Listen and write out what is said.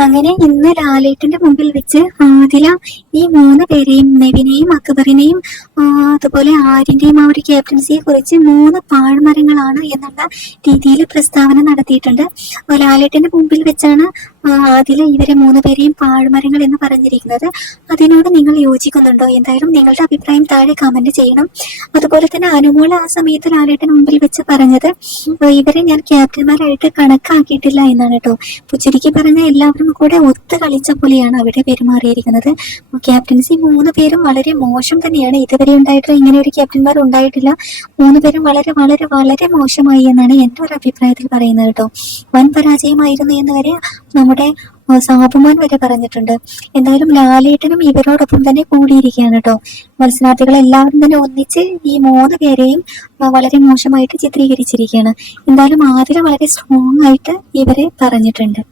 അങ്ങനെ ഇന്ന് ലാലേട്ടന്റെ മുമ്പിൽ വെച്ച് ആദില ഈ മൂന്ന് പേരെയും നെവിനെയും അക്ബറിനെയും അതുപോലെ ആര്യന്റെയും ആ ഒരു ക്യാപ്റ്റൻസിയെ കുറിച്ച് മൂന്ന് പാഴ്മരങ്ങളാണ് എന്നുള്ള രീതിയിൽ പ്രസ്താവന നടത്തിയിട്ടുണ്ട്. ലാലേട്ടന്റെ മുമ്പിൽ വെച്ചാണ് ആദില ഇവരെ മൂന്ന് പേരെയും പാഴ്മരങ്ങൾ എന്ന് പറഞ്ഞിരിക്കുന്നത്. അതിനോട് നിങ്ങൾ യോജിക്കുന്നുണ്ടോ? എന്തായാലും നിങ്ങളുടെ അഭിപ്രായം താഴെ കമന്റ് ചെയ്യണം. അതുപോലെ തന്നെ അനുമോൾ ആ സമയത്ത് ലാലേട്ടന് മുമ്പിൽ വെച്ച് പറഞ്ഞത് ഇവരെ ഞാൻ ക്യാപ്റ്റന്മാരായിട്ട് കണക്കാക്കിയിട്ടില്ല എന്നാണ് കേട്ടോ. പുച്ചിരിക്ക് പറഞ്ഞ എല്ലാവരും കൂടെ ഒത്തു കളിച്ച പോലെയാണ് അവിടെ പെരുമാറിയിരിക്കുന്നത്. ക്യാപ്റ്റൻസി മൂന്ന് പേരും വളരെ മോശം തന്നെയാണ്. ഇതുവരെ ഉണ്ടായിട്ടുള്ള ഇങ്ങനെ ഒരു ക്യാപ്റ്റന്മാർ ഉണ്ടായിട്ടില്ല. മൂന്ന് പേരും വളരെ വളരെ വളരെ മോശമായി എന്നാണ് എന്റെ ഒരു അഭിപ്രായത്തിൽ പറയുന്നത് കേട്ടോ. വൻ പരാജയമായിരുന്നു എന്ന് വരെ നമ്മുടെ സാബുമാൻ വരെ പറഞ്ഞിട്ടുണ്ട്. എന്തായാലും ലാലേട്ടനും ഇവരോടൊപ്പം തന്നെ കൂടിയിരിക്കുകയാണ് കേട്ടോ. മത്സരാർത്ഥികൾ എല്ലാവരും തന്നെ ഒന്നിച്ച് ഈ മൂന്ന് പേരെയും വളരെ മോശമായിട്ട് ചിത്രീകരിച്ചിരിക്കുകയാണ്. എന്തായാലും ആതിര വളരെ സ്ട്രോങ് ആയിട്ട് ഇവരെ പറഞ്ഞിട്ടുണ്ട്.